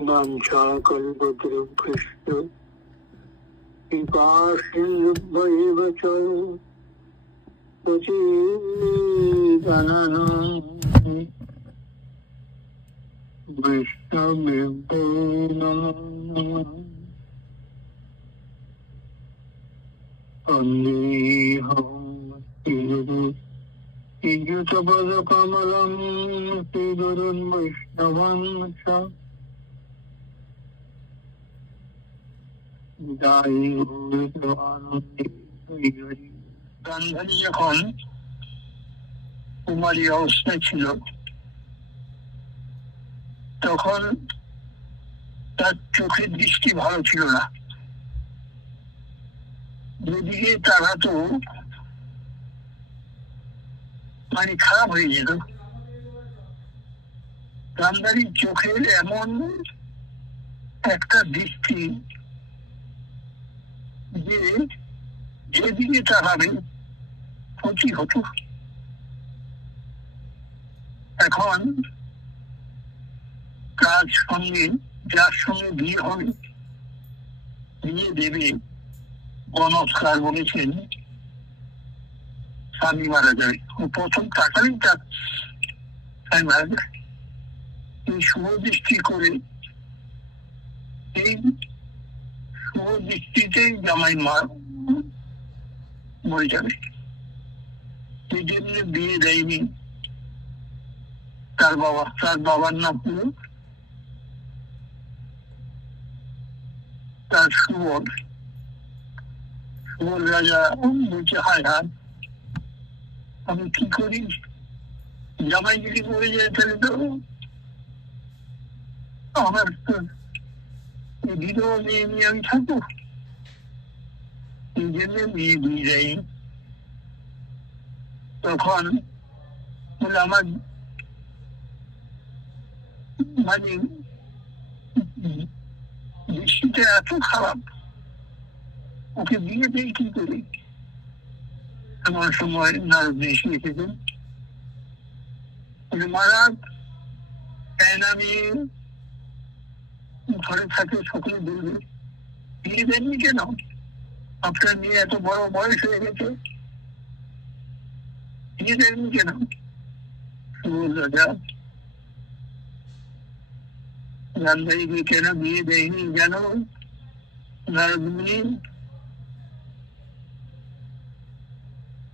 वाञ्छाकल्पतरुभ्यश्च कृपासिन्धुभ्यैव च पतितानां वैष्णवेभ्यो नमो नमः। अन्येहं श्रीयुतपदकमलं श्रीगुरुन् वैष्णवं च গান্ধারী যখন কুমারী অবস্থায় ছিল তখন তার চোখের দৃষ্টি ভালো ছিল না, যেদিকে তাকাতো মানে খারাপ হয়ে যেত। গান্ধারীর চোখের এমন একটা দৃষ্টি যে যেদিকে তাকাবে ক্ষতি হতো। এখন কার সঙ্গে যার সঙ্গে বিয়ে হবে, বিয়ে দেবে, গণস্কার বলেছেন স্বামী মারা যাবে, প্রথম টাকারই তার স্বামী মারা যাবে। এই শুভ দৃষ্টি করে এই শুভ দৃষ্টিতেই জামাই মরে যাবে, এই জন্য বিয়ে দেয়নি তার বাবা। তার বাবার নাম হল তার সুবল। সুবল রাজা বলছে, হায় হায় আমি কি করি, জামাই যদি মরে যায় তাহলে তো আমার বিধবা মেয়ে নিয়ে আমি থাকবো, এই জন্য বিয়ে দিয়ে দেয়। তখন বলে আমার মানে দৃষ্টিটা এত খারাপ, ওকে বিয়ে দেয় কি করে। এমন সময় নারদ ঋষি এসেছেন, মহারাজ আমি ঘরে থাকে সকলে বলবে বিয়ে দেননি কেন, আপনার মেয়ে এত বড় বয়স হয়ে গেছে, বিয়ে দেননি কেন। সুবল রাজা গান্ধারীকে কেন বিয়ে দেয়নি জানো, নারদ মুনি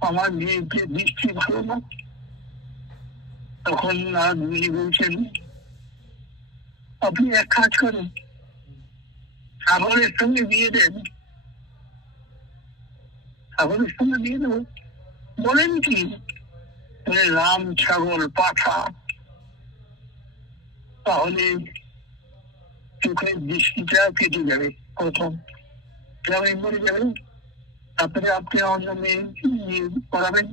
আমার মেয়েকে দৃষ্টি ভালো না। তখন নারদ মুনি বলছেন, আপনি এক কাজ করেন, সাগরের সঙ্গে বিয়ে দেন, সাগরের সঙ্গে বিয়ে দেবো। বলেন কি, রাম ছাগল পাঠা, তাহলে চোখের দৃষ্টিটা কেটে যাবে। প্রথম গ্রামে মরে যাবে, তারপরে আপনি অন্য মেয়ে পড়াবেন।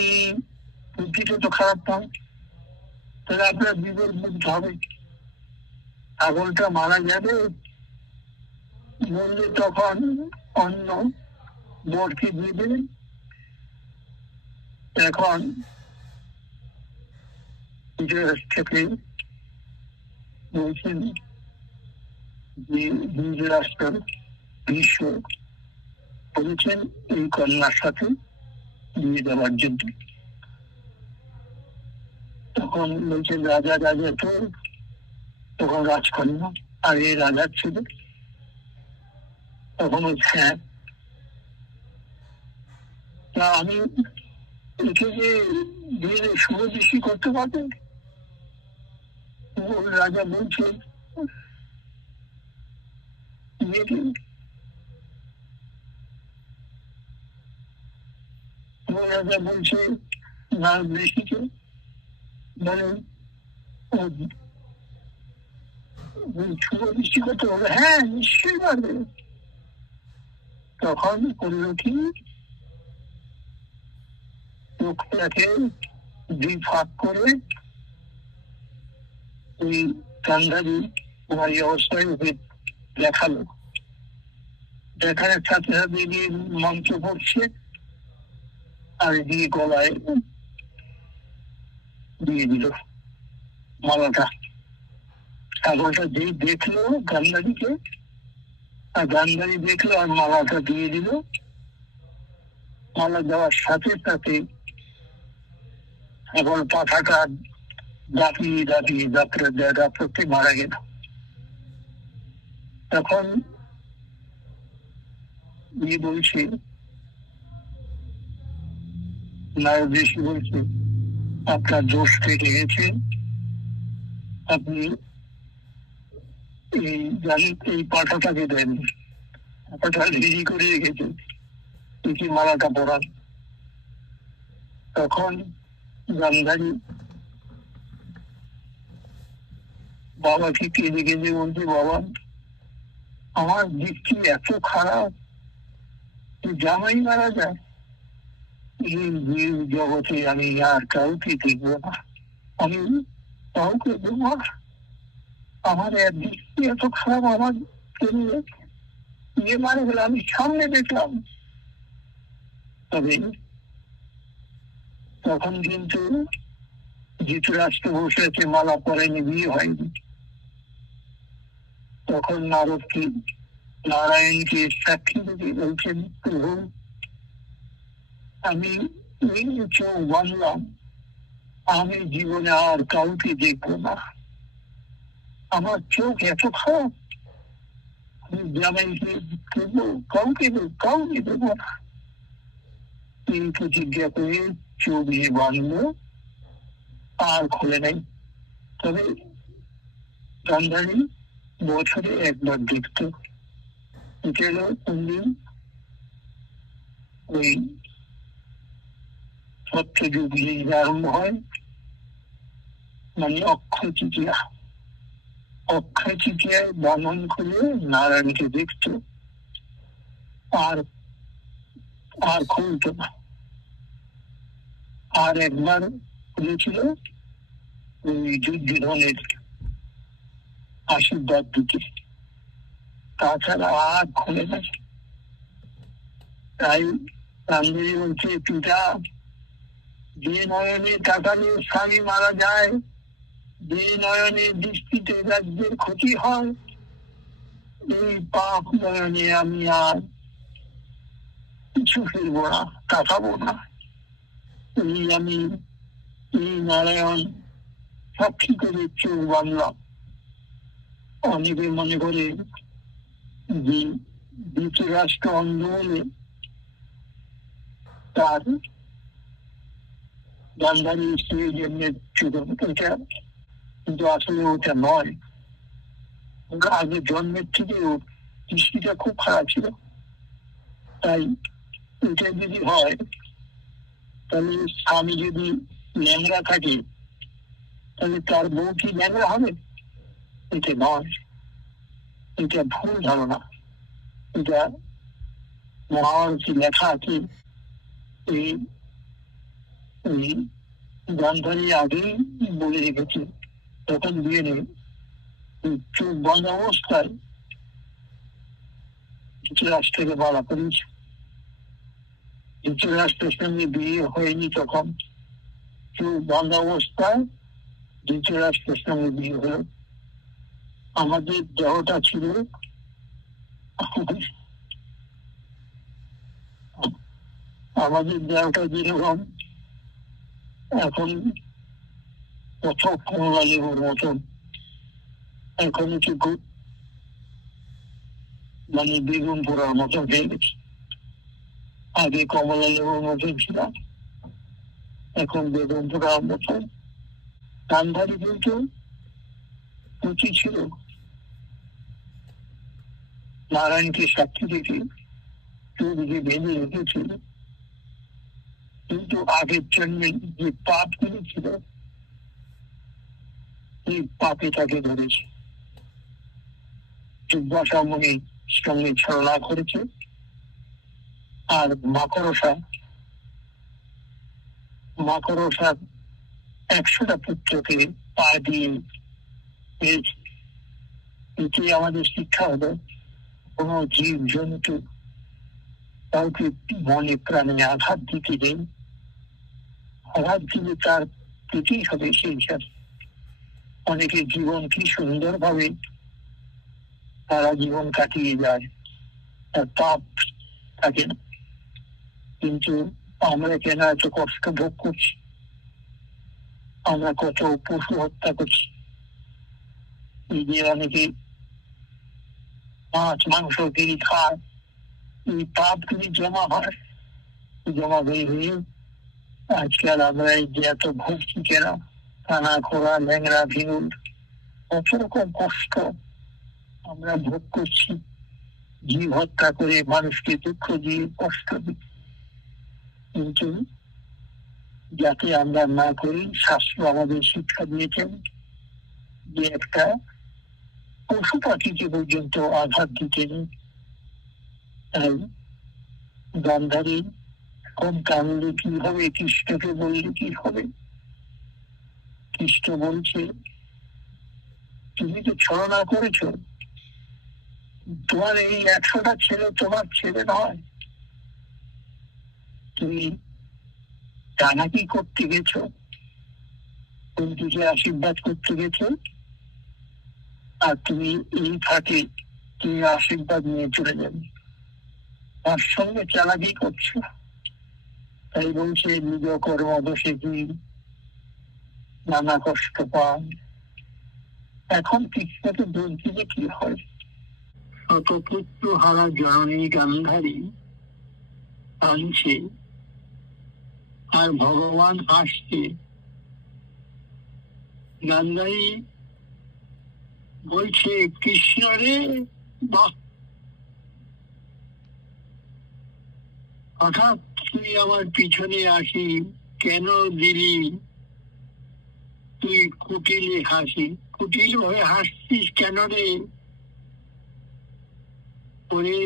এই বুদ্ধিটা তো খারাপ নয়, তাহলে আপনার বিবেক বুদ্ধ হবে। ছাগলটা মারা যাবে, মরলে তখন অন্য বরকে দিয়ে দেবেন। এখন থেকে বলছেন যে রাষ্ট্র বিশ্ব বলেছেন এই কন্যার সাথে বিয়ে দেওয়ার জন্য। তখন বলছেন রাজা রাজা তো তখন রাজকন্যা আর এই রাজার ছিল। তখন হ্যাঁ, তা আমি একে যে বিয়ে শুভ দৃষ্টি করতে পারবেন। রাজা বলছে রাজা বলছে না দৃষ্টিকে বলে শুভ দৃষ্টি করতে হবে। হ্যাঁ নিশ্চয়ই পারবে। তখন করলো কি, চোখটাকে দুই ফাঁক করে ওই গান্ধারী কুমারী অবস্থায় ওকে দেখালো। দেখানোর সাথে সাথে গিয়ে মঞ্চ পড়ছে আর দিয়ে গলায় দিয়ে দিল মালাটা। ছাগলটা যেই দেখলো গান্ধারীকে, আর গান্ধারী দেখলো আর মালাটা দিয়ে দিল। মালা দেওয়ার সাথে সাথে ছাগল পাঠাটা দাপিয়ে দাপিয়ে দাপড়তে মারা গেল। তখন বলছে, নারদ ঋষি বলছে, আপনার দোষ কেটে গেছে, আপনি এই পাঠাটাকে দেন। পাঠা রেডি করে রেখেছে, কি মালাটা পরান। তখন গান্ধারী বাবাকে কেঁদে কেঁদে বলছে, বাবা আমার দৃষ্টি এত খারাপ, জামাই মারা যায়, এই জগতে আমি আর কাউকে দেখবো না, আমি কাউকে দেখবো না। আমার দৃষ্টি এত খারাপ, আমার মারা গেল, আমি সামনে দেখলাম। তবে তখন কিন্তু ধৃতরাষ্ট্র বসে আছে, মালা পরেনি, বিয়ে হয়নি। তখন নারায়ণকে সাক্ষী দিতে বলছেন, প্রভু আমি এই চোখ বাঁধলাম, আমি জীবনে আর কাউকে দেখবো না, আমার চোখ এত খারাপ, আমি জামাইকে দেখবো, কাউকে দেখবো না। এই প্রতিজ্ঞা করে চোখ বাঁধলো, আর খোলে নাই। তবে গান্ধারী বছরে একবার দেখত। এটা হলো কোনদিন, ওই সত্যযুগ আরম্ভ হয়, মানে অক্ষয় তৃতীয়া। অক্ষয় তৃতীয়ায় বামন করে নারায়ণকে দেখত, আর আর খুলত না। আর একবার খুলেছিল ওই দুর্যোধনের আশীর্বাদ দিতে, তাছাড়া আর খুলে না। তাই গান্ধী বলছে, পিতা যে নয়নে তাকালে স্বামী মারা যায়, যে নয়নে দৃষ্টিতে রাজ্যের ক্ষতি হয়, এই পাপ নয়নে আমি আর কিছু ফিরবো না, তাকাবো না। আমি এই নারায়ণ সাক্ষী করে চোখ বাঁধলাম। অনেকে মনে করে যে ধৃতরাষ্ট্র অন্ধ হলে তার গান্ধারী স্ত্রী যেমনি ছিল, এটা কিন্তু আসলে ওটা নয়। আগে জন্মের থেকে ওর দৃষ্টিটা খুব খারাপ ছিল। তাই এটা যদি হয়, তাহলে স্বামী যদি ল্যাংড়া থাকে, তাহলে তার বউ কি ল্যাংড়া হবে? এটা নয়, এটা ভুল ধারণা। এটা মহাভারতে লেখা আছে। এই গান্ধারী আগেই বলে রেখেছে, তখন বিয়ে নেই। চোখ বন্ধ অবস্থায় ধৃতরাষ্ট্রকে বলা করেছে। ধৃতরাষ্ট্রের সঙ্গে বিয়ে হয়নি, তখন চোখ বন্ধ অবস্থায় ধৃতরাষ্ট্রের সঙ্গে বিয়ে হল। আমাদের দেহটা ছিল, আমাদের দেহটা যেরকম এখন কত কমলা লেবুর মতন, এখন একটু মানে বেগুন পোড়ার মতন হয়ে গেছে। আগে কমলা লেবুর মতন ছিলাম, এখন বেগুন পোড়ার মতন। গান্ধারী কিন্তু রুচি ছিল, নারায়ণকে সাক্ষী রেখে চোখ যে বেঁধে রেখেছিল, কিন্তু আগের জন্মে যে পাপ করেছিল, এই পাপে তাকে ধরেছে। দুর্বাসা মুনির সঙ্গে ছলনা করেছে, আর মাকড়সা 100টা পুত্রকে পা দিয়ে পেয়েছে। এটি আমাদের শিক্ষা হলো, কোন জীব জন্তু কাউকে মনে প্রাণে আঘাত দিতে নেই। আঘাত দিলে তার পেতেই হবে সেই হিসাবে। অনেকের জীবন কি সুন্দরভাবে তারা জীবন কাটিয়ে যায়, তার পাপ থাকে না। কিন্তু আমরা কেন এত কষ্ট ভোগ করছি? আমরা কত পশু হত্যা করছি। এই যে অনেকে মাছ মাংস কিনে খায়, এই পাপ যদি জমা হয়, জমা হয়ে হয়ে আজকাল আমরা এই যে এত ভুগছি কেন, কানা খোড়া ল্যাংড়া ভিড়ুল, কত রকম কষ্ট আমরা ভোগ করছি। জীব হত্যা করে মানুষকে দুঃখ দিয়ে কষ্ট দিই। কিন্তু যাতে আমরা না করি, শাস্ত্র আমাদের শিক্ষা দিয়েছেন যে একটা পশু পাখিকে পর্যন্ত আঘাত দিতে নেই। তাই গান্ধারী কম কানলে কি হবে, কৃষ্ণকে বললে কি হবে? কৃষ্ণ বলছে, তুমি তো ছলনা করেছ, তোমার এই 100টা ছেলে তোমার ছেলে নয়। তুমি ডানাকি করতে গেছো, কুন্তিকে আশীর্বাদ করতে গেছো, আর তুমি এই ফাঁকে তুমি আশীর্বাদ নিয়ে চলে যাবে, তার সঙ্গে চালাকি করছো। তাই বলছে, নিজ কর্ম দোষে কি নানা কষ্ট পান। এখন কৃষ্ণকে দোষ দিলে কি হয়? শতপুত্র হারা জননী গান্ধারী কাঁদছে, আর ভগবান হাসছে। গান্ধারী বলছে, কৃষ্ণ রে, বাহ, হঠাৎ তুই আমার পিছনে আসি, কেন দিলি তুই কুটিলে হাসি? কুটিল হয়ে হাসছিস কেন রে? ওরে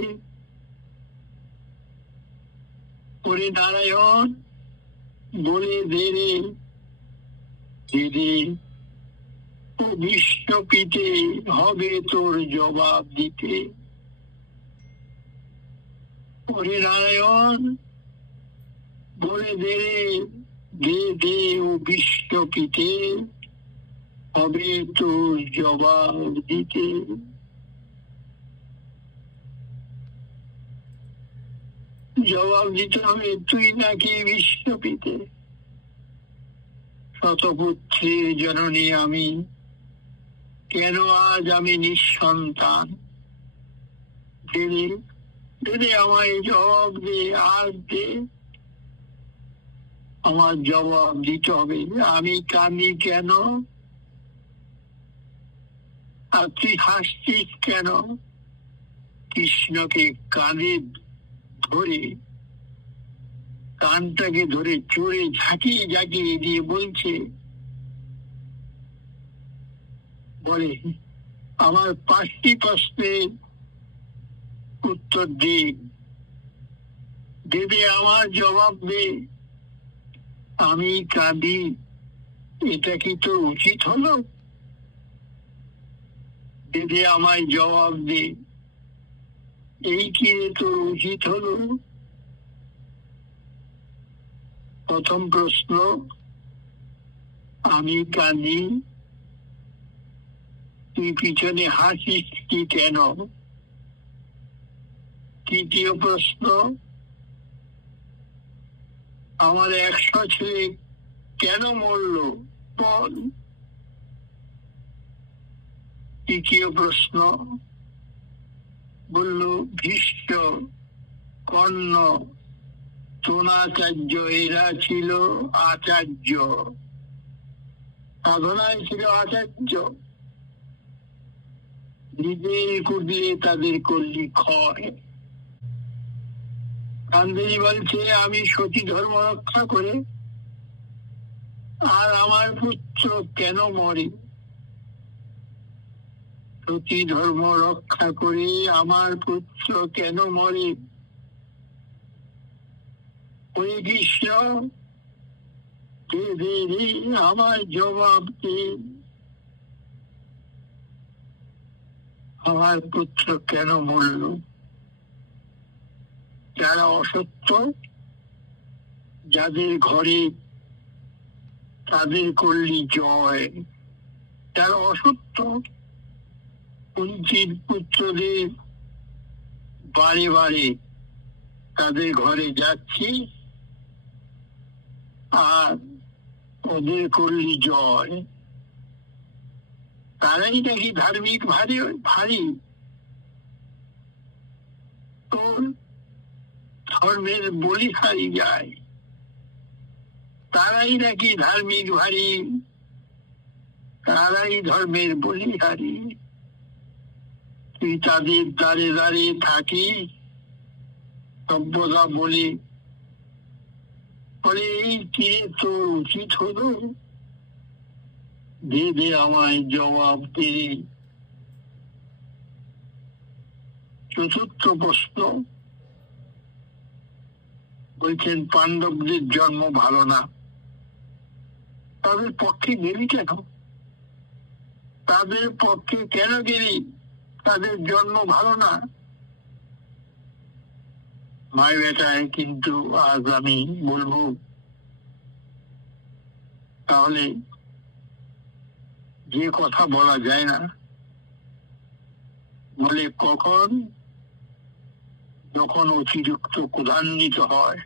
ওরে নারায়ণ, বলে দে রে, ও বিশ্বপিতে হবে তোর জবাব দিতে। ওরে নারায়ণ, বলে দে রে, দে ও বিশ্বপিতে হবে তোর জবাব দিতে। জবাব দিতে হবে, তুই নাকি বিশ্বপিতে। শতপুত্রের জননী আমি, কেন আজ আমি নিঃসন্তান? দে আমায় জবাব দে, আজ দে, আমার জবাব দিতে হবে। আমি কাঁদি কেন, আর তুই হাসছিস কেন? কৃষ্ণকে কাঁধে ধরে, কানটাকে ধরে চড়ে ঝাঁকিয়ে ঝাঁকিয়ে দিয়ে বলছে, বলে, আমার 5টি প্রশ্নের উত্তর দে, দেবে আমার জবাব দে। আমি কাঁদি, এটা কি তোর উচিত হলো? দেবে আমায় জবাব দে, এই কি তোর উচিত হলো? প্রথম প্রশ্ন, আমি কাঁদি, তুই পিছনে হাসিস কি কেন? তৃতীয় প্রশ্ন, আমার 100 ছেলে কেন মরলো বল। তৃতীয় প্রশ্ন, বলল, ভীষ্ম, কর্ণ, দ্রোণাচার্য এরা ছিল আচার্য, সাধনায় ছিল আচার্য, নিজের কুদিয়ে তাদের করলি ক্ষয়। গান্ধীজি বলছে, আমি সতী ধর্ম রক্ষা করে আর আমার পুত্র কেন মরে? সতী ধর্ম রক্ষা করে আমার পুত্র কেন মরে? ওই কৃষ্ণ, দে আমার জবাব দে, আমার পুত্র কেন মরল? যারা অসত্য, যাদের ঘরে, তাদের করলি জয়, তার অসত্য কুন্তির পুত্রদের বারে বারে তাদের ঘরে যাচ্ছি আর ওদের করলি জয়, তারাই নাকি ধার্মিক ভারী ভারী, তোর ধর্মের বলিহারি যায়, তারাই নাকি ধার্মিক ভারী, তারাই ধর্মের বলিহারি, তুই তাদের দ্বারে দ্বারে থাকি সভ্যতা বলে, বলে এই তীরে তোর উচিত হলো দে দে আমায় জবাব দে। চতুর্থ প্রশ্ন বলছেন, পাণ্ডবদের জন্ম ভালো না, তাদের পক্ষে গেলি কেন? তাদের পক্ষে কেন গেলি? তাদের জন্ম ভালো না। মায় বেটায় কিন্তু আজ আমি বলবো, তাহলে যে কথা বলা যায় না, বলে কখন যখন অতিরিক্ত ক্রোধান্বিত হয়,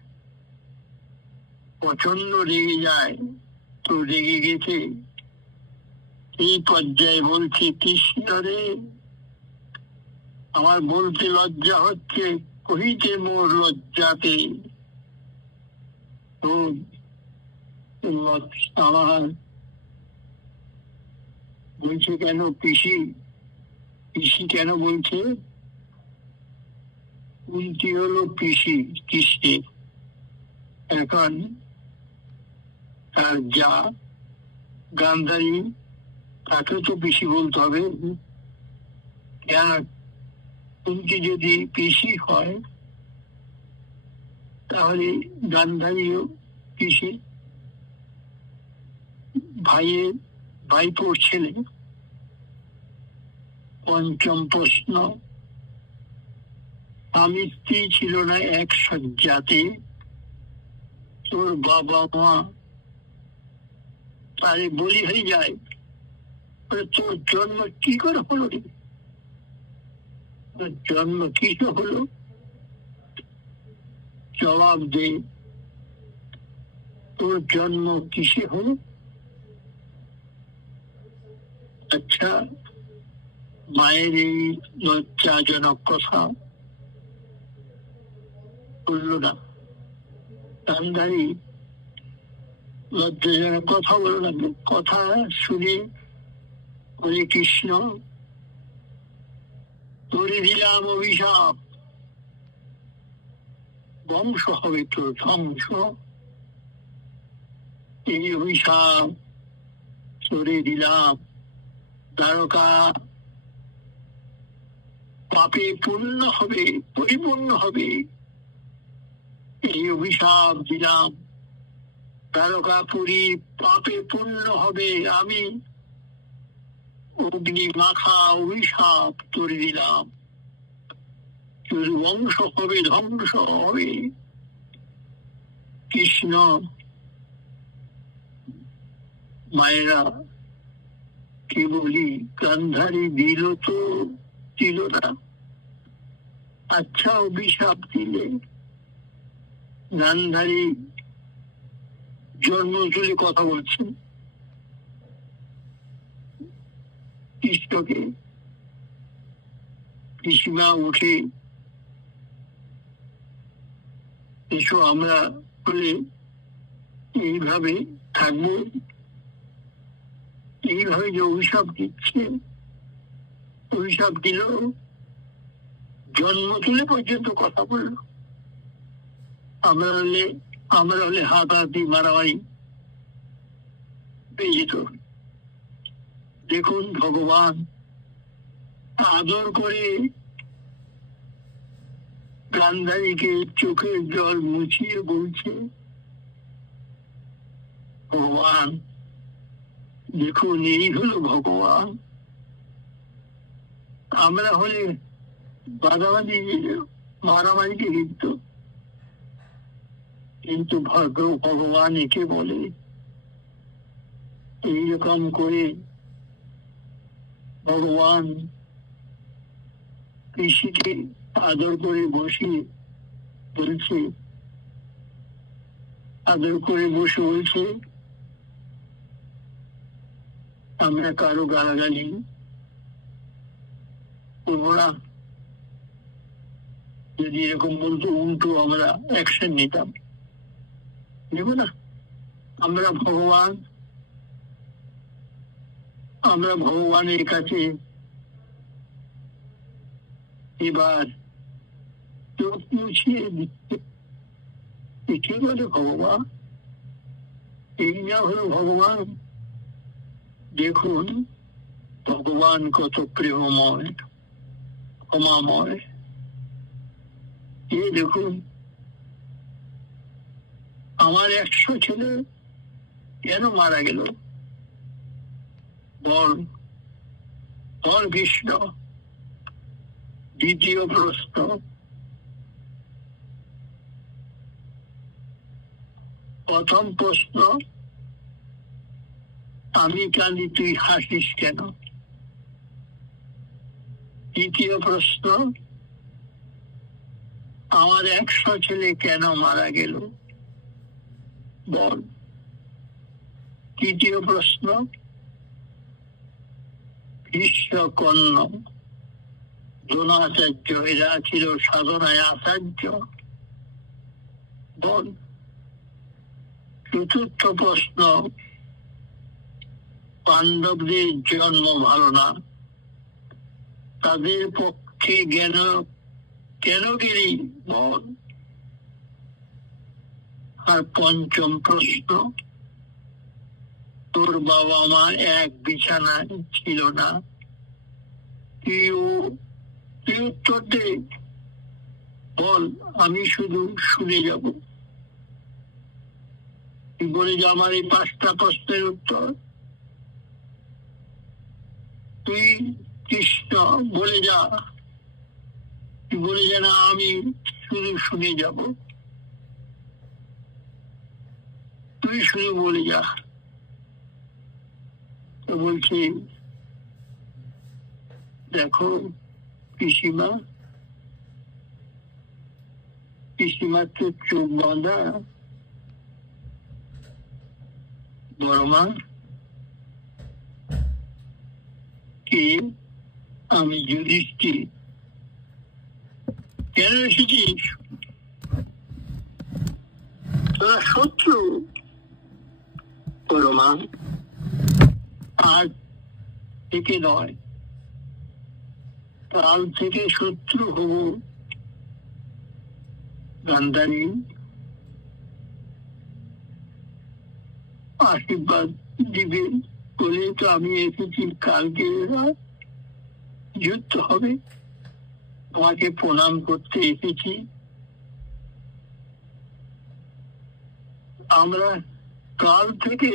প্রচন্ড রেগে যায়, তো রেগে গেছে এই পর্যায়ে বলছে, কৃষ্ণ রে আমার বলতে লজ্জা হচ্ছে, কহিতে মোর লজ্জাতে, তো আমার বলছে কেন পিসি, পিসি কেন বলছে? কুন্তি হলো পিসি কৃষ্ণের, এখন তার যা গান্ধারী তাকে তো পিসি বলতে হবে। কুন্তি যদি পিসি হয় তাহলে গান্ধারীও পিসি, ভাইয়ের ভাইপোর ছেলে। পঞ্চম প্রশ্ন, স্বামী স্ত্রী ছিল না এক শয্যাতে, তোর বাবা মা তারে বলি হয়ে যায়, তোর জন্ম কি করে হলো রে? তোর জন্ম কি হলো? জবাব দে, তোর জন্ম কিসে হলো? আচ্ছা, মায়ের এই লজ্জাজনক কথা বললো না, গান্ধারী লজ্জাজনক কথা বলো না, কথা শুনে বলে, কৃষ্ণ তোরে দিলাম অভিশাপ, বংশ হবে তোর ধ্বংস, এই অভিশাপ তোরে দিলাম, দ্বারকা পাপে পূর্ণ হবে, পরিপূর্ণ হবে, এই অভিশাপ দিলাম, দ্বারকাপুরী পাপে পূর্ণ হবে, আমি অগ্নি মাখা অভিশাপ তোরে দিলাম, তোর বংশ হবে ধ্বংস হবে। কৃষ্ণ মায়েরা কি বলি, গান্ধারী দিল তো দিল না, আচ্ছা অভিশাপ দিলে। গান্ধারী জন্ম তুলে কথা বলছেন কৃষ্ণকে, পিসিমা উঠে এসো আমরা বলে এইভাবে থাকবো, এইভাবে যে অভিশাপ দিচ্ছে, অভিশাপ দিল, জন্ম তুলে পর্যন্ত কথা বললো। আমরা হলে হাতাহাতি মারামারি পেয়ে যেত। দেখুন ভগবান আদর করে গান্ধারীকে চোখের জল মুছিয়ে বলছে, ভগবান দেখুন এই হলো ভগবান। আমরা হলে বাদাবাদি মারামারিকে লিপ্ত, কিন্তু ভগবান একে বলে এইরকম করে ভগবান পিসিকে আদর করে বসিয়ে বলছে, আদর করে বসে বলছে, আমরা কারো গালাগালি করবো না। যদি এরকম বলতো উল্টো আমরা অ্যাকশন নিতাম, নেব না। আমরা ভগবানের কাছে এবার চোখ মুছিয়ে দিচ্ছে। ঠিক আছে ভগবান, এই না হলো ভগবান। দেখুন ভগবান কত প্রেমময়, ক্ষমাময়। এই দেখুন আমার 100 ছেলে কেন মারা গেল? বল কৃষ্ণ। দ্বিতীয় প্রশ্ন, প্রথম প্রশ্ন, আমি কাঁদি তুই হাসিস কেন? দ্বিতীয় প্রশ্ন, আমার 100 ছেলে কেন মারা গেল? বল। তৃতীয় প্রশ্ন, ভীষ্ম, কর্ণ, দ্রোণাচার্য এরা ছিল সাধনায় আচার্য। বল। চতুর্থ প্রশ্ন, পাণ্ডবদের জন্ম ভালো না, তাদের পক্ষে কেন গেলি? বল। আর পঞ্চম প্রশ্ন, তোর বাবা মা এক বিছানায় ছিল না, তুই উত্তর দে। বল, আমি শুধু শুনে যাব। তুই বলে যে আমার এই 5টা প্রশ্নের উত্তর তুই কৃষ্ণ বলে যা। তুই বলে যা না, আমি শুধু শুনে যাব। তুই শুধু বলে যা। তো বলছি, দেখো পিসিমার তো চোখ বাঁধা। বড় মা, কে? আমি যুধিষ্ঠির। কেন এসেছিস? তোরা শত্রু? বড় মা, আজ থেকে নয়, কাল থেকে শত্রু হব। গান্ধারী, আশীর্বাদ দিবে বলে তো আমি এসেছি। কালকে যুদ্ধ হবে, তোমাকে প্রণাম করতে এসেছি। আমরা কাল থেকে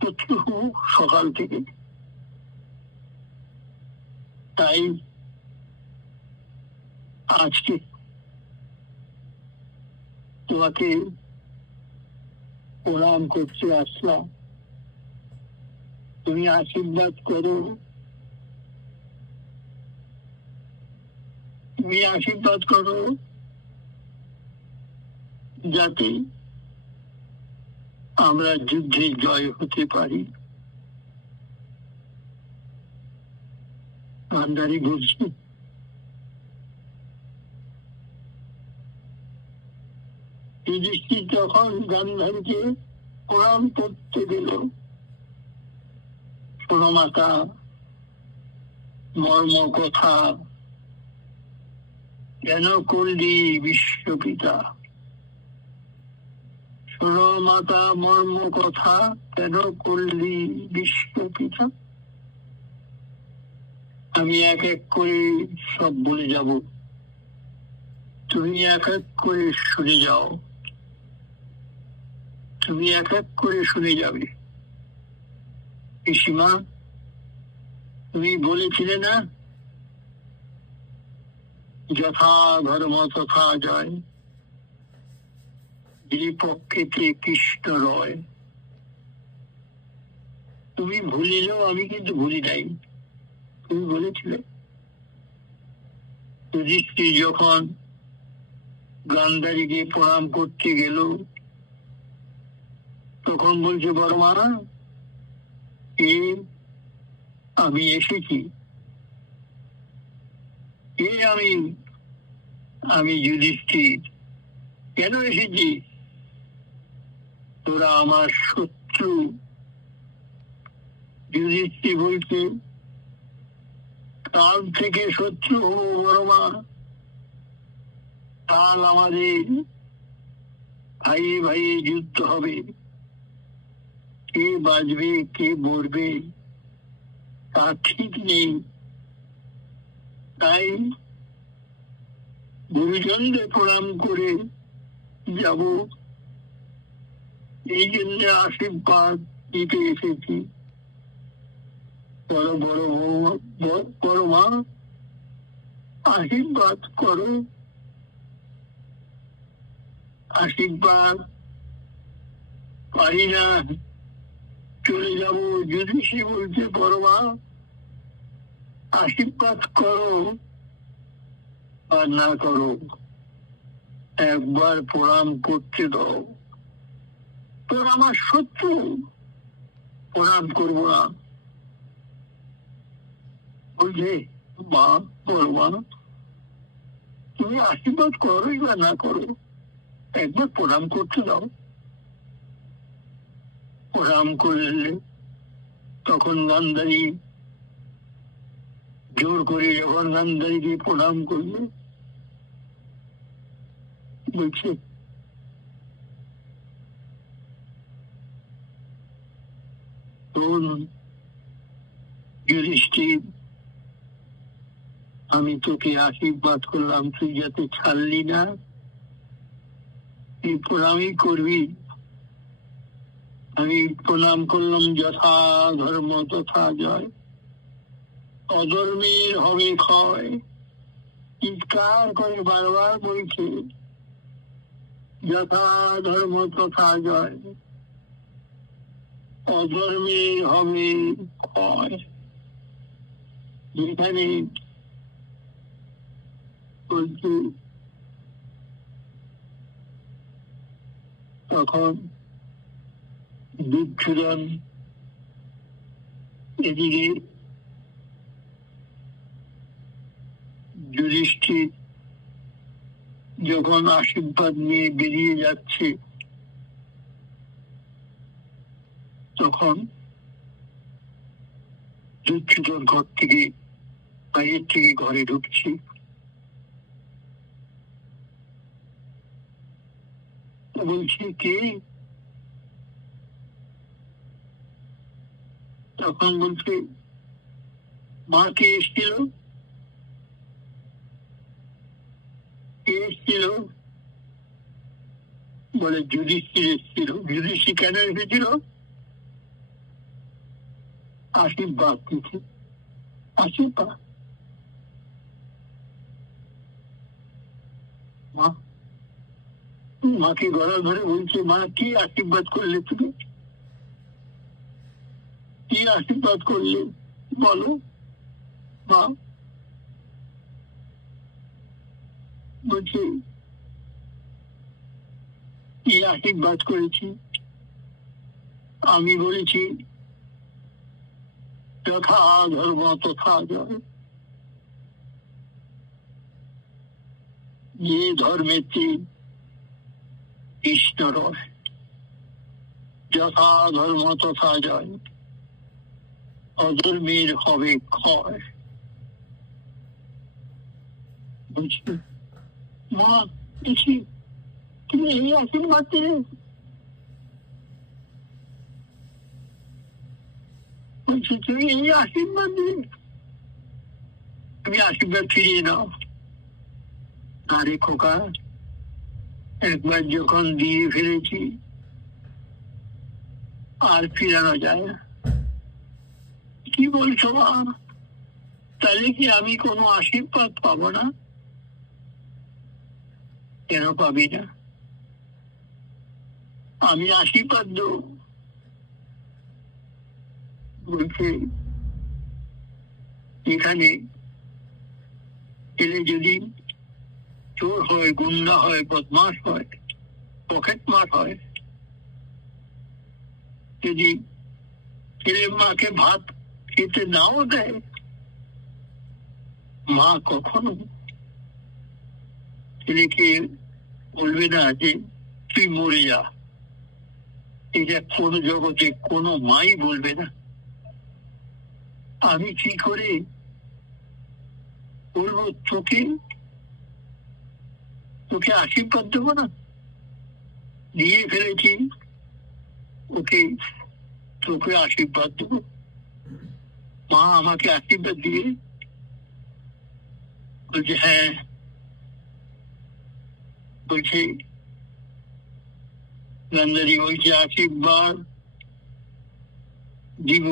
শত্রু হব, সকাল থেকে। তাই আজকে তোমাকে প্রণাম করতে আসলাম। তুমি আশীর্বাদ করো, যাতে আমরা যুদ্ধে জয় হতে পারি। গান্ধারী বলছি, যুধিষ্ঠির যখন গান্ধারীকে প্রণাম করতে গেল, শোনো মাতা, মর্ম কথা কেন করলি বিশ্বপিতা? শোনো মাতা, মর্ম কথা কেন করলি বিশ্বপিতা? আমি এক এক করে সব বলে যাব, তুমি এক এক করে শুনে যাও। তুমি এক এক করে শুনে যাবে। পিসিমা, তুমি বলেছিলে না, যথা ধর্ম তথা জয়, বিপক্ষেতে কৃষ্ণ রয়। তুমি ভুলিলেও আমি কিন্তু ভুলি নাই। তুমি বলেছিলে যুধিষ্ঠির যখন গান্ধারীকে প্রণাম করতে গেল, তখন বলছে বড় মা আমি এসেছি, আমি যুধিষ্ঠির। কেন এসেছি? তোরা আমার শত্রু। যুধিষ্ঠির বলছে কাল থেকে শত্রু হবো বড় মা। কাল আমাদের ভাইয়ে ভাইয়ে যুদ্ধ হবে, কে বাঁচবে কে মরবে তা ঠিক নেই। তাই গুরুজনদের প্রণাম করে যাব, এই জন্য আশীর্বাদ দিতে এসেছি। বড় বড় বড় মা আশীর্বাদ করো। আশীর্বাদ পারি না, চলে যাব। যুধিষ্ঠির বলছে বড় মা আশীর্বাদ করো আর না করো, একবার প্রণাম করতে দাও। তোর আমার শত্রু, প্রণাম করবো না। বলছে মা বড় মা তুমি আশীর্বাদ করোই বা না করো, একবার প্রণাম করতে দাও। প্রণাম করলে তখন গান্ধারী জোর করে যখন গান্ধারীকে প্রণাম করলো, বলছে যুধিষ্ঠির আমি তোকে আশীর্বাদ করলাম, তুই যাতে ছাড়লি না, এই প্রণামই করবি। আমি প্রণাম করলাম, যথা ধর্ম তথা জয়, অধর্মের হবে ক্ষয়। চিৎকার করে বারবার বলছে যথা ধর্ম তথা জয়, অধর্মের হবে ক্ষয়। যেখানে বলছে তখন দুর্যোধন এদিকে যুধিষ্ঠির যখন আশীর্বাদ নিয়ে বেরিয়ে যাচ্ছে, তখন দুর্যোধন ঘর থেকে বাইরের থেকে ঘরে ঢুকছে। বলছে কে? তখন বলছে মা কে এসেছিল? কে এসেছিল? বলে যুধিষ্ঠির এসেছিল। যুধিষ্ঠির কেন এসেছিল? আশীর্বাদ দিতে। আশীর্বাদ মা, মাকে গলা ধরে বলছে মা কি আশীর্বাদ করলে তুমি? কি আশীর্বাদ করলে বলো মা? বলছে কি আশীর্বাদ করেছি? আমি বলেছি যথা ধর্ম তথা জয়, যে ধর্মেতে কৃষ্ণ রয়, যথা ধর্ম তথা জয়, অধর্মের হবে ক্ষয়। বলছি মা দেখি তুমি এই আশীর্বাদ দিলে? বলছি তুমি এই আশীর্বাদ দিলে? তুমি আশীর্বাদ ফিরিয়ে নাও। আরে খোকা, একবার যখন দিয়ে ফেলেছি আর ফিরানো যায় না। কি বলছো মা? তাহলে কি আমি কোনো আশীর্বাদ পাবো না? কেন পাবি না? আমি আশীর্বাদ দেব। বলছে এখানে এলে যদি চোর হয়, গুন্ডা হয়, বদমাস হয়, পকেট মার হয়, যদি ছেলে মাকে ভাত খেতে নাও দেয়, মা কখনো ছেলেকে বলবে না যে তুই মরে যা। এটা কোন জগতে কোনো মাই বলবে না। আমি কি করে বলবো তোকে তোকে আশীর্বাদ দেবো না? দিয়ে ফেলেছি, ওকে তোকে আশীর্বাদ দেবো। মা আমাকে আশীর্বাদ দিয়ে বলছে হ্যাঁ, বলছে গান্ধারী বলছে আশীর্বাদ দিব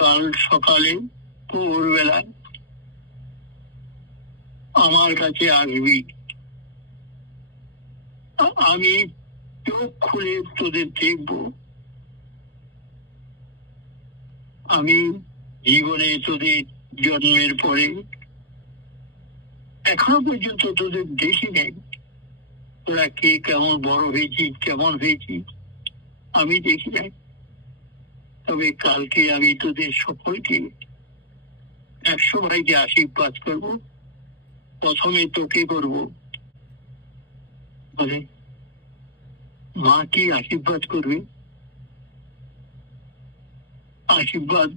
কাল সকালে ভোরবেলায় আমার কাছে আসবি, আমি চোখ খুলে তোদের দেখব। আমি জীবনে তোদের জন্মের পরে এখনো পর্যন্ত তোদের দেখি নাই, তোরা কে কেমন বড় হয়েছি, কেমন হয়েছি আমি দেখি নাই। তবে কালকে আমি তোদের সকলকে 100 ভাইকে আশীর্বাদ করব। প্রথমে তোকে করব। বলে মা কি আশীর্বাদ করবে? আশীর্বাদ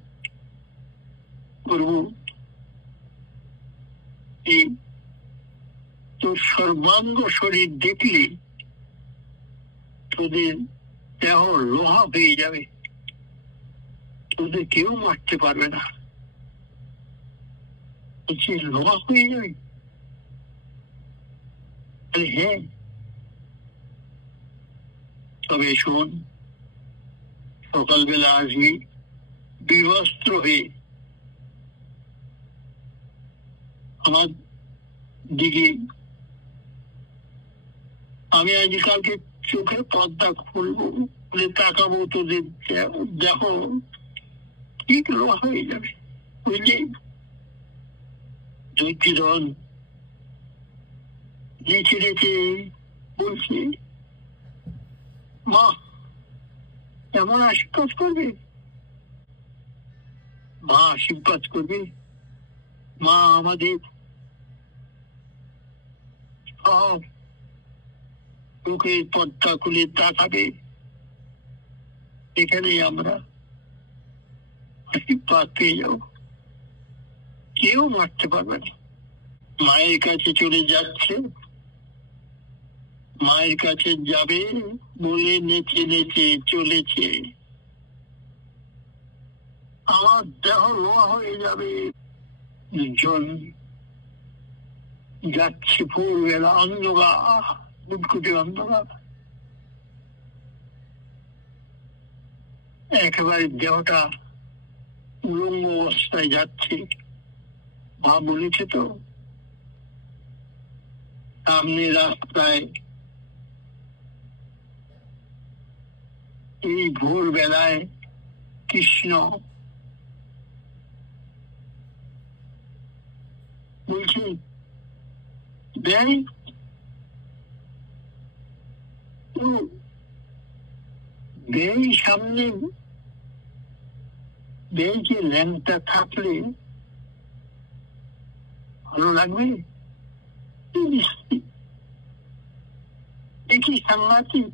করব এই তোর সর্বাঙ্গ শরীর দেখলে তোদের দেহ লোহা হয়ে যাবে, তোদের কেউ মারতে পারবে না। বলছে লোহা হয়ে যাবে? হ্যাঁ, তবে শোন, সকালবেলা আসবি বিবস্ত্র হয়ে, আমার দিকে আমি আজকালকে চোখের পর্দা খুলবো, খুলে তাকাবো, তোদের দেখো ঠিক লোহা হয়ে যাবে। বুঝলি? দুর্যোধন নিচে রেখে বলছে মা এমন আশীর্বাদ করবে? মা আশীর্বাদ করবে। মা আমাদের সব চোখের পর্দা খুলে তাকাবে, এখানে আমরা আশীর্বাদ পেয়ে যাবো, কেউ মারতে পারবে না। মায়ের কাছে চলে যাচ্ছে, মায়ের কাছে যাবে বলে নেচে নেচে চলেছে, আমার দেহ লোহা হয়ে যাবে। জন যাচ্ছে ভোরবেলা, অন্ধকার, উটকুটে অন্ধকার, একেবারে দেহটা উলঙ্গ অবস্থায় যাচ্ছে। মা বলেছে তো সামনে রাস্তায় এই ভোরবেলায় কৃষ্ণ বলছে ব্যয় ব্যয় সামনে, ব্যয়কে ল্যাংটা থাকলে ভালো লাগবে? দেখি সাংঘাতিক।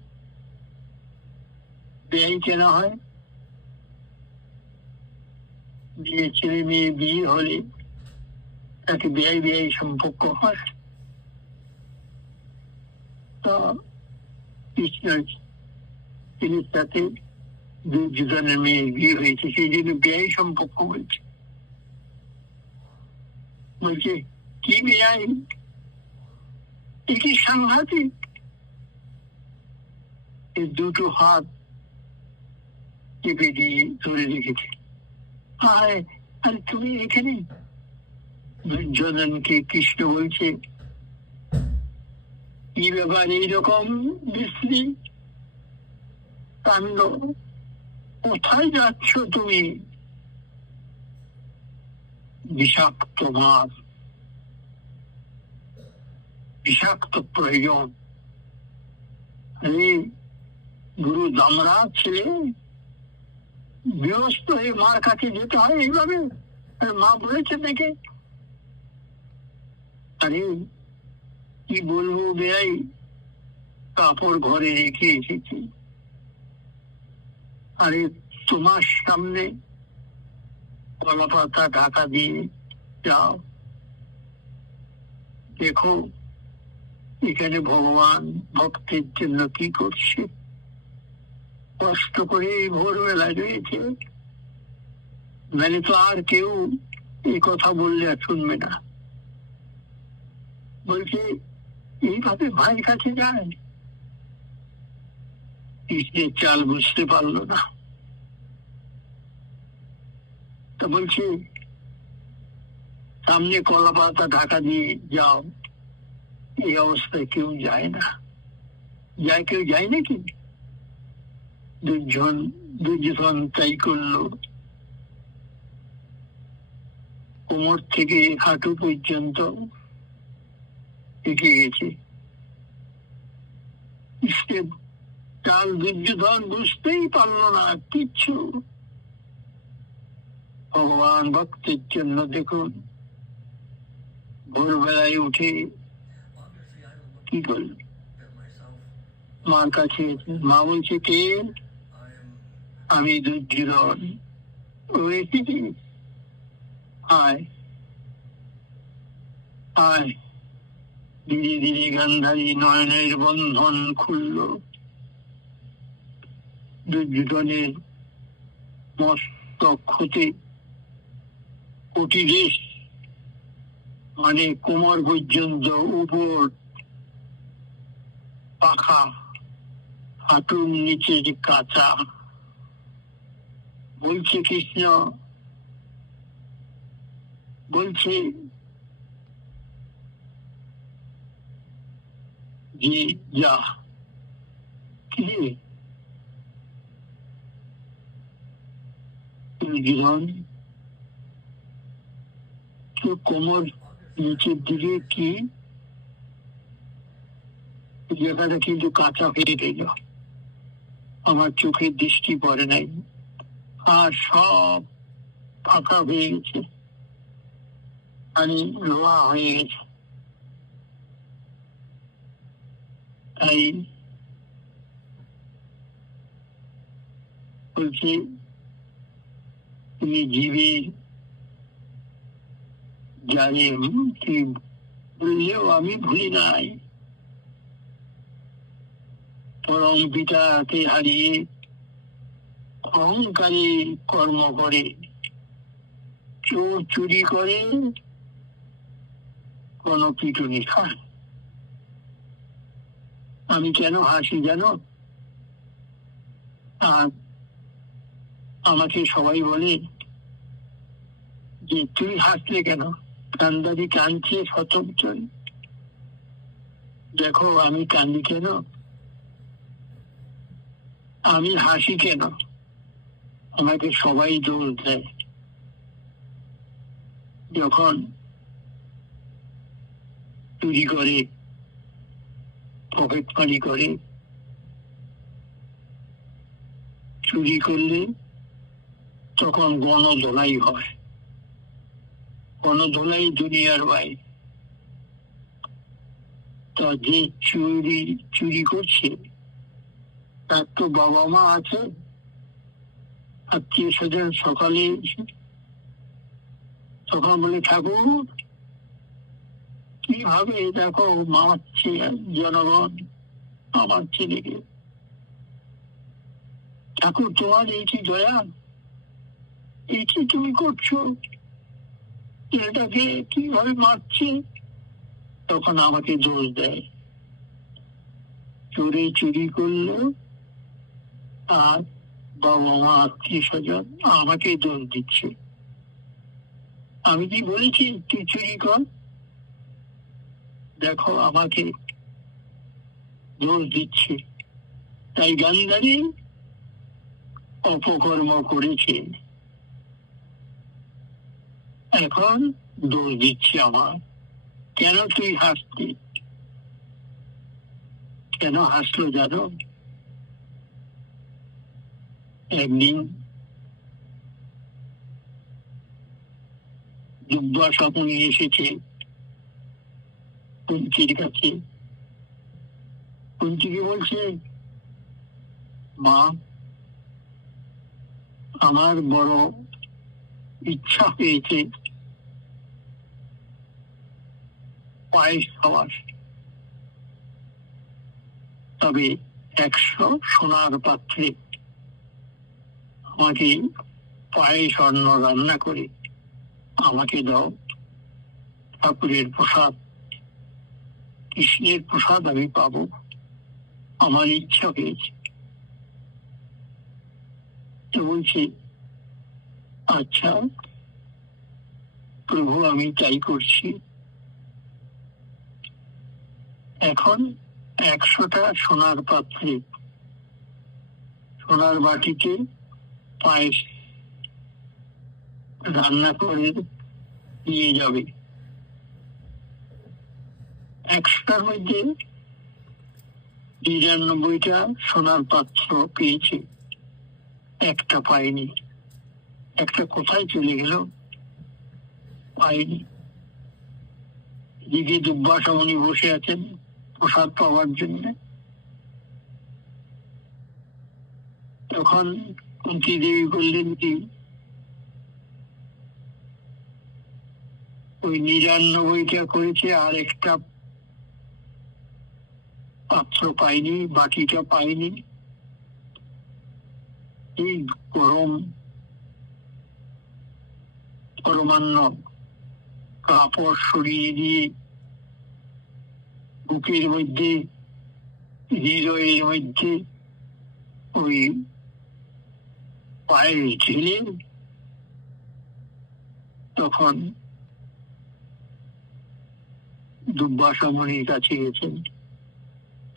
ব্যয় কেন হয়? বিয়ে, ছেলে মেয়ে বিয়ে হলে তাকে ব্যয় ব্যয় সম্পর্ক হয়। তো কৃষ্ণের ছেলের সাথে দুর্যোধনের মেয়ে বিয়ে হয়েছে, সেই জন্য ব্যয় সম্পর্ক হয়েছে। বলছে কি ব্যয়, কি সাংঘাতিক। দুটো হাত চেপে দিয়ে ধরে রেখেছে। আরে আরে তুমি এখানে? দুর্যোধনকে কৃষ্ণ বলছে কি ব্যাপার এইরকম বিশ্রী? কাণ্ড, কোথায় যাচ্ছ তুমি? বিষাক্ত মাছ, বিষাক্ত প্রয়োজন। গুরু দামরা ছেলে বিরস্ত হয়ে মার কাছে যেতে হয় এইভাবে? মা বলেছে দেখে, আরে কি বলবো বেয়াই, কাপড় ঘরে রেখে এসেছি, আরে তোমার সামনে কলা পাতা ঢাকা দিয়ে যাও, দেখো এখানে ভগবান ভক্তের জন্য কি করছে, কষ্ট করে এই ভোরবেলায় রয়েছে, মানে তো আর কেউ এই কথা বললে আর শুনবে না। বলছে এইভাবে ভাইয়ের কাছে যায়। কৃষ্ণের চাল বুঝতে পারলো না, তা বলছে সামনে কলা পাতা ঢাকা দিয়ে যাও। এই অবস্থায় কেউ যায় না। যায় কেউ যায় নাকি? দুর্যোধন তাই করলো। কোমর থেকে হাঁটু পর্যন্ত এগিয়ে গেছে। চাল দুর্যোধন বুঝতেই পারলো না কিচ্ছু। ভগবান ভক্তের জন্য দেখুন ভোরবেলায় উঠে কি করল, মার কাছে। মা বলছে কে? আমি দুর্যোধন। ও এসেছি, আয় আয়। ধীরে ধীরে গান্ধারী নয়নের বন্ধন খুলল। দুর্যোধনের মস্তক হতে কোটি দেশ, মানে কোমর পর্যন্ত উপর পাখা, হাঁটুর নিচে যে কাঁচা। বলছে কৃষ্ণ, বলছে যে যা কি জীবন তো কোমর নিচের দিকে কি জায়গাটা কিন্তু কাঁচা ফেটে গেল, আমার চোখের দৃষ্টি পড়ে নাই, আর সব ফাঁকা হয়ে গেছে, মানে লোহা হয়ে গেছে। তাই বলছি তুমি জীবের জানে তুমি বললেও আমি ভুলি নাই। পরম পিতাকে হারিয়ে অহংকারী কর্ম করে, চোর চুরি করে, কোন পিটুনি খায়। আমি কেন হাসি জানো? আর আমাকে সবাই বলে যে তুই হাসলে কেন, কান্দারি কাঁদছে শতবচন। দেখো আমি কান্দি কেন, আমি হাসি কেন, আমাকে সবাই দোষ দেয়। যখন চুরি করে, পকেটমারি করে, চুরি করলে তখন গণধোলাই হয়। গণধোলাই দুনিয়ার বাইরে। তা যে চুরি করছে তার তো বাবা মা আছে, আত্মীয় স্বজন। সকালে তখন বলে ঠাকুর কিভাবে দেখো মারছে জনগণ আমার ছেলেকে, ঠাকুর তোমার এই কি দয়া, এই কি তুমি করছো, ছেলেটাকে কিভাবে মারছে। তখন আমাকে দোষ দেয়, চোরে চুরি করলো আর বাবা মা আত্মীয় স্বজন আমাকে দোষ দিচ্ছে। আমি কি বলেছি তুই চুরি কর? দেখো আমাকে দোষ দিচ্ছে। তাই গান্ধারী অপকর্ম করেছে, এখন দোষ দিচ্ছে আমার। কেন তুই হাসতি? কেন হাসলো জানো? একদিন দুর্বাসা মুনি এসেছে কুন্তির কাছে। কুন্তিকে বলছে, মা, আমার বড় ইচ্ছা হয়েছে পায়েস খাওয়ার, তবে 100 সোনার পাত্রে আমাকে পায়েস অন্ন রান্না করে আমাকে দাও। ঠাকুরের প্রসাদ, কৃষ্ণের প্রসাদ আমি পাবো, আমার ইচ্ছা হয়েছে। তো বলছি, আচ্ছা প্রভু, আমি তাই করছি। এখন 100টা সোনার পাত্রে, সোনার বাটিতে পায়েস রান্না করে নিয়ে যাবে। 100টার মধ্যে 99টা সোনার পাত্র পেয়েছে, একটা পায়নি। একটা কোথায় চলে গেল? পায়নি। এদিকে দুর্বাসা মুনি বসে আছেন প্রসাদ পাওয়ার জন্য। তখন কুন্তী দেবী বললেন কি, ওই 99টা করেছে, আর একটা পাত্র পাইনি, বাকিটা পাইনি। এই গরম পরমান্ন কাপড় সরিয়ে দিয়ে বুকের মধ্যে, হৃদয়ের মধ্যে ওই পায়ে ঢেলে তখন দুর্বাসা মুনির কাছে গেছেন।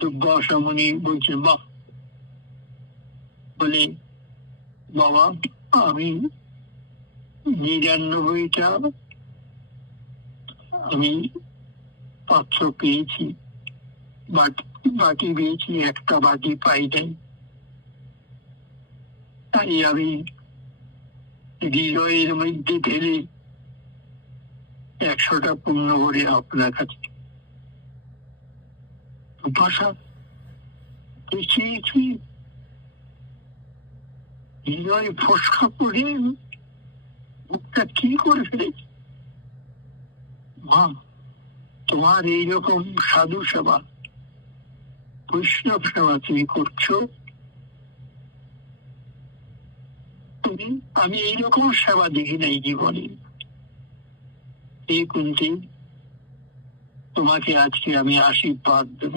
দুর্বাসা মুনি বলছেন, বাহ, বলে, বাবা, আমি 99টা আমি পাত্র পেয়েছি, বাটি পেয়েছি, একটা বাটি পাই নাই। তাই আমি হৃদয়ের মধ্যে ঢেলে 100টা পূর্ণ করে আপনার কাছে। ভাষা দেখিয়েছি, হৃদয় ফসকা করে মুখটা কি করে ফেলেছি। মা, তোমার এইরকম সাধু সেবা, বৈষ্ণব সেবা তুমি করছো, আমি এইরকম সেবা দেখি নাই জীবনে। এই কুন্তী, তোমাকে আজকে আমি আশীর্বাদ দেব,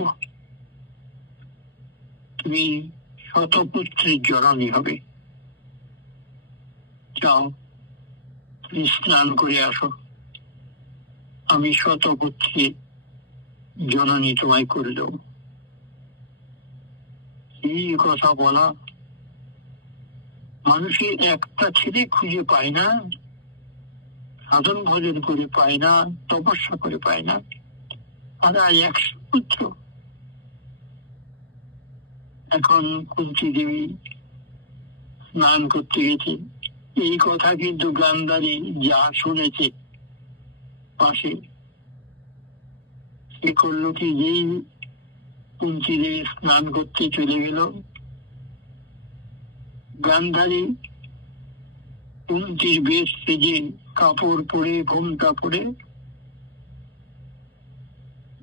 তুমি শতপুত্রের জননী হবে। যাও, তুমি স্নান করে আসো, আমি শতপুত্রের জননী তোমায় করে দেব। এই কথা বলা, মানুষের একটা ছেলে খুঁজে পায় না, সাধন ভজন করে পায় না, তপস্যা করে পায় না, আর 100 পুত্র। এখন কুন্তী দেবী স্নান করতে গেছে। এই কথা কিন্তু গান্ধারী যা শুনেছে পাশে, সে করলো কি, যেই কুন্তী দেবী স্নান করতে চলে গেল, গান্ধারী কুন্তীর বেশ সেজে কাপড় পরে, ঘোমটা পরে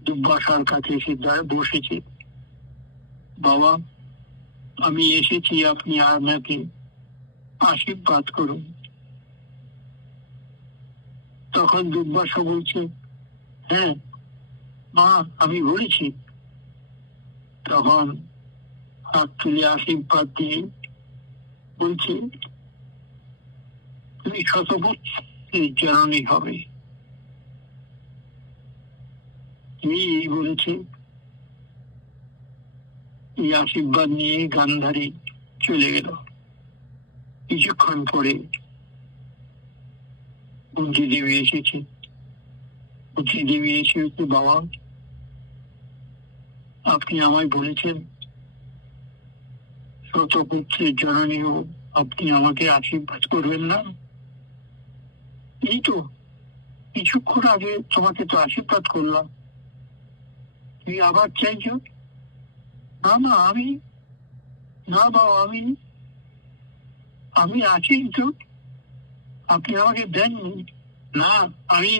দুর্বাসার কাছে এসে বসেছে। বাবা, আমি এসেছি, আপনি আমাকে আশীর্বাদ করুন। তখন দুর্বাসা বলছে, হ্যাঁ মা, আমি বলেছি। তখন হাত তুলে আশীর্বাদ দিয়ে বলছে, তুমি শতপুত্রের জননী হবে। এই বলেছে, এই আশীর্বাদ নিয়ে গান্ধারী চলে গেল। কিছুক্ষণ পরে কুন্তী দেবী এসেছে। কুন্তী দেবী এসে, বাবা, আপনি আমায় বলেছেন শতপুত্রের জননী, আপনি আমাকে আশীর্বাদ করবেন না? এই তো কিছুক্ষণ আগে তোমাকে তো আশীর্বাদ করলাম, তুমি আবার চাইছো? না না, না বাবা, আমি আছি তো, আপনি আমাকে দেননি। না, আমি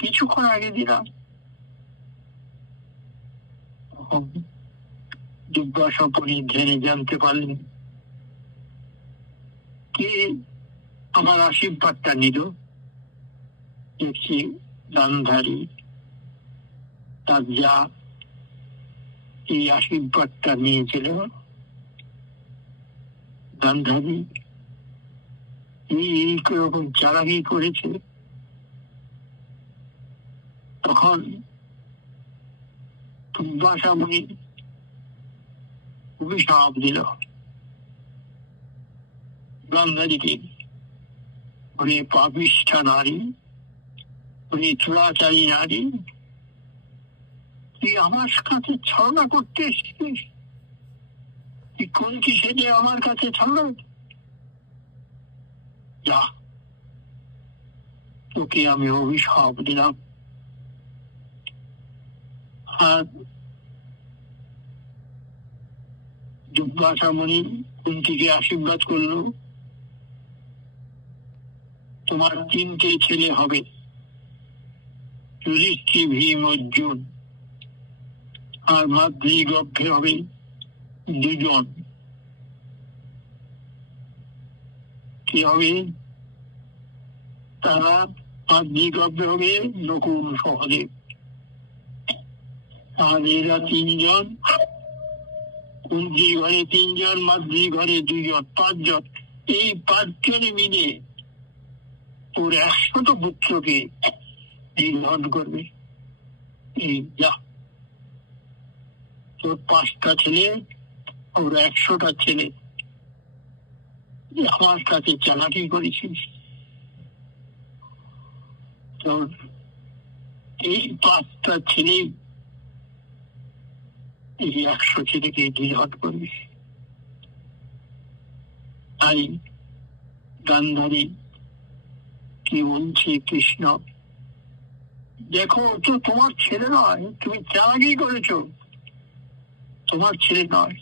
কিছুক্ষণ আগে দিলাম। দুর্বাসা ধ্যানে জানতে পারলেন কে আমার আশীর্বাদটা নিল। দেখছি গান্ধারী, তার যা এই আশীর্বাদটা নিয়েছিল। গান্ধারী এই রকম চালাকি করেছে। তখন দুর্বাসা মুনি অভিশাপ দিল গান্ধারীকে, উনি পাপিষ্ঠা নারী, উনি চোরাচারী নারী, তুই আমার কাছে ছলনা করতে এসেছিস? তুই কুন্তী সেজে আমার কাছে ছলনা? যা, তোকে আমি অভিশাপ দিলাম। আর দুর্বাসা মুনি কুন্তীকে আশীর্বাদ করল, তোমার 3টে ছেলে হবে, যুধিষ্ঠির, ভীম, অর্জুন। আর মাতৃগর্ভে হবে 2 জন। কি হবে? তারা মাতৃগর্ভে হবে নকুল, সহদেব। আর এরা 3 জন, কুন্তী ঘরে 3 জন, মাতৃ ঘরে 2 জন, 5 জন। এই 5 জনে মিলে তোর 100টা পুত্রকে নির্ধারণ করবে। এই যা, তোর 5টা ছেলে, ওর 100টা ছেলে। আমার কাছে চালাকি করেছিস। তোর এই 5টা ছেলে, এই 100 ছেলেকে নির্ধারণ করবে। তাই গান্ধারী কি বলছে কৃষ্ণ, দেখো, তো তোমার ছেলে নয়, তুমি চালাকি করেছ, তোমার ছেলে নয়।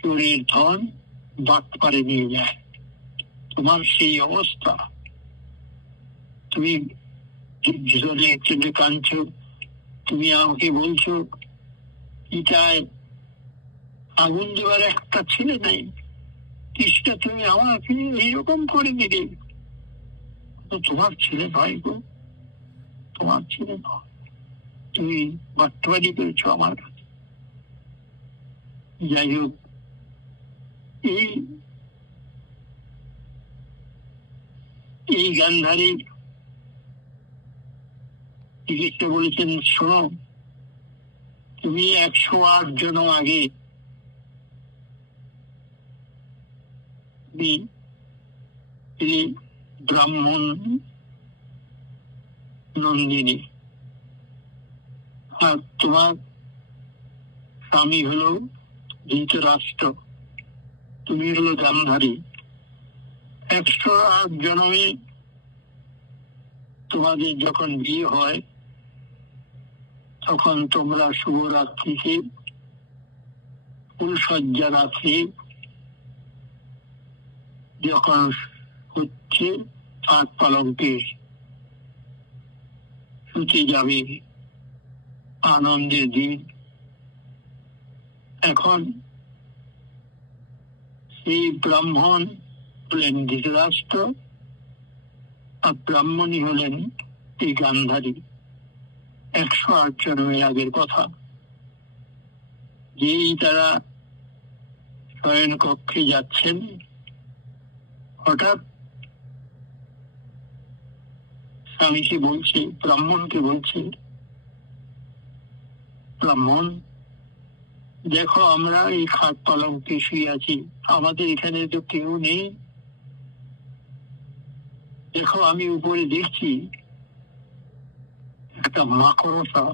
চোরের ধন বাদ করে নিয়ে যায়, তোমার সেই অবস্থা। তুমি জলে চেপে কাঁদছ, তুমি আমাকে বলছো ইটায় আগুন দেওয়ার একটা ছেলে নেই, কৃষ্ণ তুমি আমাকে এইরকম করে দিলে। তোমার ছেলে নয় গো, তোমার ছেলে নয়, তুমি বাট্টবাজি করেছ আমার কাছে। যাই হোক, এই গান্ধারী চিকিৎসা বলেছেন, শোনো, তুমি 108 জন আগে ব্রাহ্মণ নন্দিনী, আর তোমার স্বামী হলো ধৃতরাষ্ট্র, তুমি হলো গান্ধারী। 108 জন্মে তোমাদের যখন বিয়ে হয়, তখন তোমরা শুভরাত্রিতে ফুলসজ্জা রাত্রে যখন হচ্ছে 7 পালঙ্কে শুতে যাবে, আনন্দের দিন। এখন সেই ব্রাহ্মণ হলেন ধৃতরাষ্ট্র, আর ব্রাহ্মণী হলেন এই গান্ধারী। 108 জন্মের আগের কথা। যেই তারা শয়ন কক্ষে যাচ্ছেন, হঠাৎ স্বামীকে বলছে, ব্রাহ্মণকে বলছে, ব্রাহ্মণ, দেখো আমরা এই খাট পালঙ্কে শুয়ে আছি, আমাদের এখানে তো কেউ নেই। দেখো আমি উপরে দেখছি একটা মাকড়সা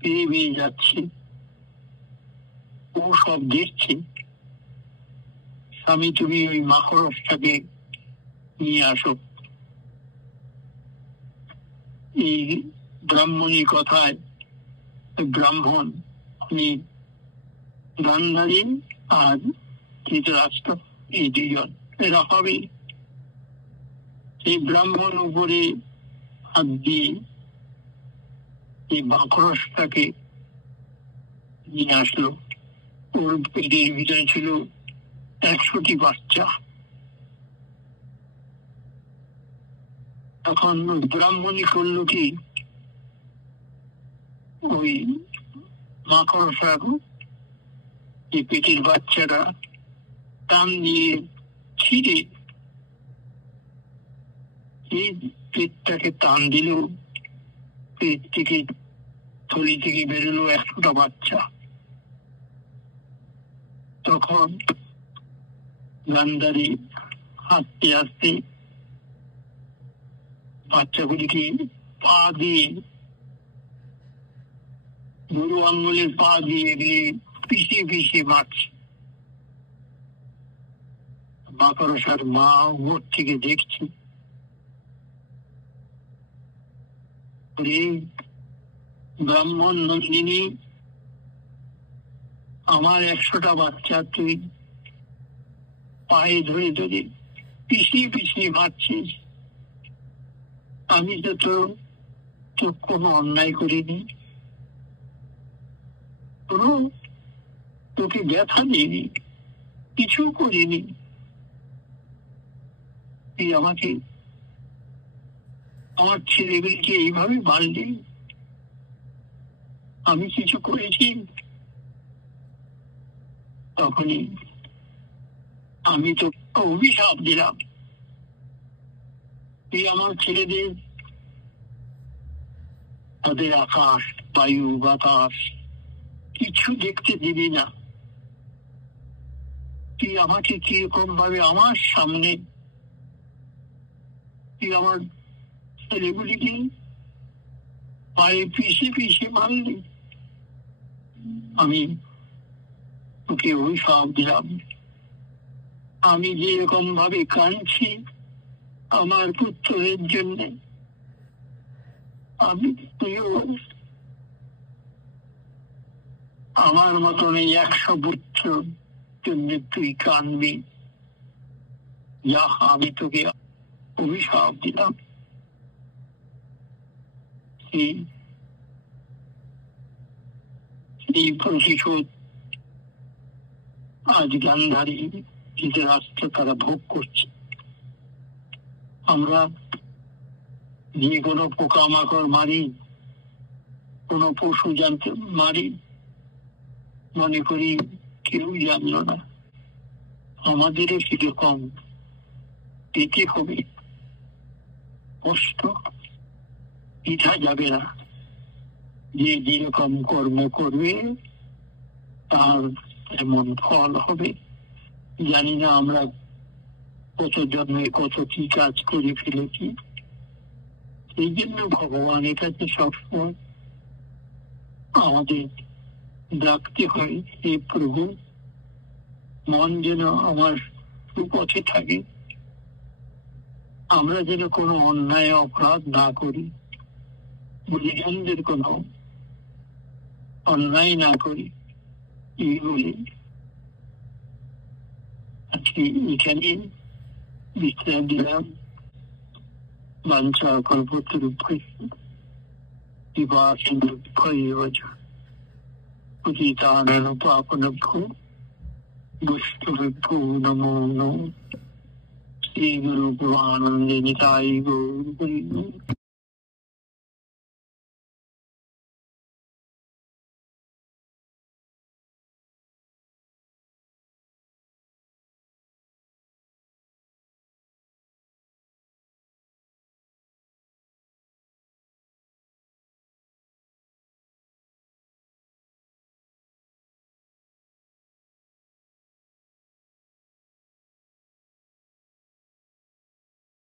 পেয়ে বেয়ে যাচ্ছে, ও সব দেখছে। স্বামী তুমি ওই মাকড়সটাকে নিয়ে আসো। এই ব্রাহ্মণী কথায় ব্রাহ্মণ উনি গান্ধারী আর ধৃতরাষ্ট্র এই দুজন এরা হবে। এই ব্রাহ্মণ উপরে হাত দিয়ে এই মাকড়সটাকে নিয়ে আসলো। ওর পেটের ভিতরে ছিল 100টি বাচ্চা। তখন ব্রাহ্মণী করলো কি, ওই মাকড়সা এই পেটের বাচ্চাটা টান দিয়ে ছিঁড়ে এই পেটটাকে টান দিল, পেট থেকে থলি থেকে বেরোলো 100টা বাচ্চা। তখন গান্ধারী আস্তে আস্তে বাচ্চাগুলিকে পা দিয়ে, বুড়ো আঙ্গুলের পা দিয়ে এগুলি পিছিয়ে পিছিয়ে মারছে। মাকড়সার মা উপর থেকে দেখছে, ব্রাহ্মণ নন্দিনী, আমার 100টা বাচ্চা তুই পায়ে ধরে ধরে পিছিয়ে পিছিয়ে মারছিস। আমি তো তোর কোনো অন্যায় করিনি, কোনো তোকে ব্যথা দিইনি, কিছু করিনি, তুই আমাকে আমার ছেলেগুলিকে এইভাবে মারলি, আমি কিছু করেছি? তখনই আমি তো অভিশাপ দিলাম, তুই আমার ছেলেদের তাদের আকাশ বায়ু বাতাস কিছু দেখতে দিবি না। তুই আমাকে কিরকম ভাবে আমার সামনে তুই আমার ছেলেগুলিকে পায়ে পিছিয়ে পিছিয়ে মারলি। আমি তোকে অভিশাপ দিলাম, আমি যেরকম ভাবে কাঁদছি আমার পুত্রের জন্য, আমি তুইও আমার মতন এই 100 পুত্র জন্য তুই কাঁদবি। যা, আমি তোকে অভিশাপ দিলাম। এই প্রতিশোধ আজ গান্ধারী ধৃতরাষ্ট্র তারা ভোগ করছে। আমরা যে কোনো পোকামাকড় মারি, কোনো পশু জন্তু মারি, মনে করি কেউ জানলো না, আমাদেরও সেরকম পেতে হবে কষ্ট, পিঠা যাবে না। যে যেরকম কর্ম করবে তার এমন ফল হবে। জানি না আমরা কত জন্মে কত কি কাজ করে ফেলেছি। সেই জন্য ভগবানের কাছে সবসময় আমাদের ডাকতে হয়, হে প্রভু, মন যেন আমার সুপথে থাকে, আমরা যেন কোনো অন্যায় অপরাধ না করি, গুরুজনদের কোনো অন্যায় না করি, এই বলে আজকে এখানে বিশ্রাম দিলাম। বাঞ্ছা কল্পতরুভ্যৈ কৃপা সিন্ধুভ্যৈব চ পতিতানাং পাবনেভ্যো বৈষ্ণবেভ্যো নমো নমঃ। শ্রী গুরু পরমানন্দে নিতাই গৌর হরি।